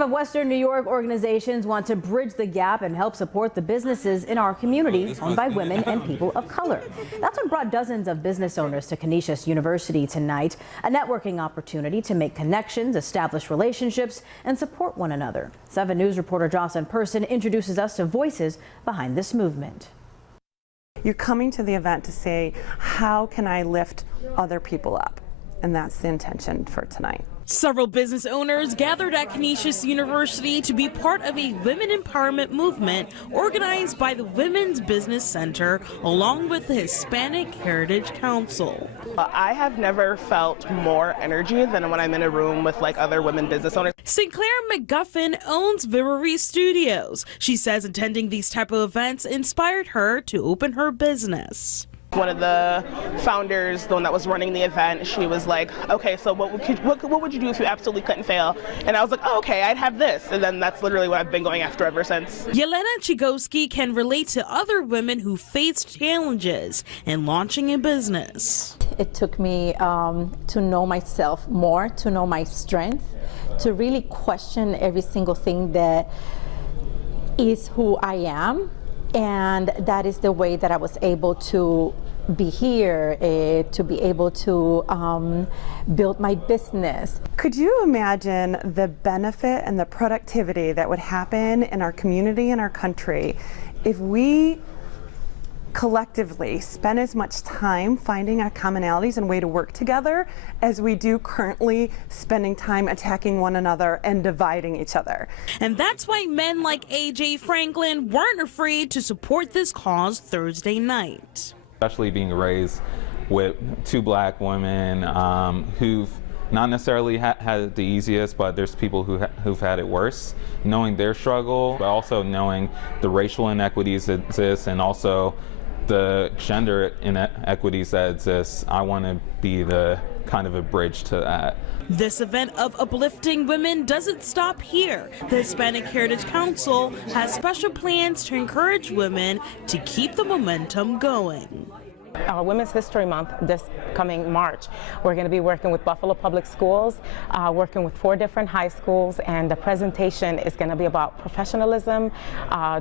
Speaking of Western New York, organizations want to bridge the gap and help support the businesses in our community owned by women and people of color. That's what brought dozens of business owners to Canisius University tonight, a networking opportunity to make connections, establish relationships, and support one another. 7 News reporter Jocelyn Person introduces us to voices behind this movement. You're coming to the event to say, how can I lift other people up? And that's the intention for tonight. Several business owners gathered at Canisius University to be part of a women empowerment movement organized by the Women's Business Center along with the Hispanic Heritage Council. I have never felt more energy than when I'm in a room with other women business owners. Sinclair McGuffin owns Vivere Studios. She says attending these type of events inspired her to open her business. One of the founders, the one that was running the event, she was like, okay, so what would you do if you absolutely couldn't fail? And I was like, oh, okay, I'd have this. And then that's literally what I've been going after ever since. Yelena Chigowski can relate to other women who faced challenges in launching a business. It took me to know myself more, to know my strength, to really question every single thing that is who I am. And that is the way that I was able to be here, to be able to build my business. Could you imagine the benefit and the productivity that would happen in our community and our country if we collectively spend as much time finding our commonalities and way to work together as we do currently spending time attacking one another and dividing each other? And that's why men like AJ Franklin weren't afraid to support this cause Thursday night. Especially being raised with 2 black women who've not necessarily had it the easiest, but there's people who've had it worse. Knowing their struggle, but also knowing the racial inequities that exist and also the gender inequities that exist, I want to be the kind of a bridge to that. This event of uplifting women doesn't stop here. The Hispanic Heritage Council has special plans to encourage women to keep the momentum going. Women's History Month this coming March, we're going to be working with Buffalo Public Schools, working with 4 different high schools, and the presentation is going to be about professionalism,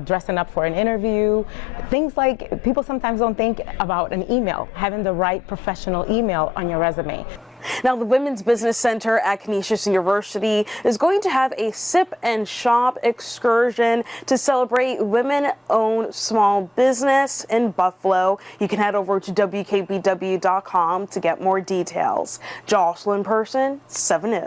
dressing up for an interview, things like people sometimes don't think about an email, having the right professional email on your resume. Now, the Women's Business Center at Canisius University is going to have a sip and shop excursion to celebrate women-owned small business in Buffalo. You can head over to WKBW.com to get more details. Jocelyn Person, 7 News.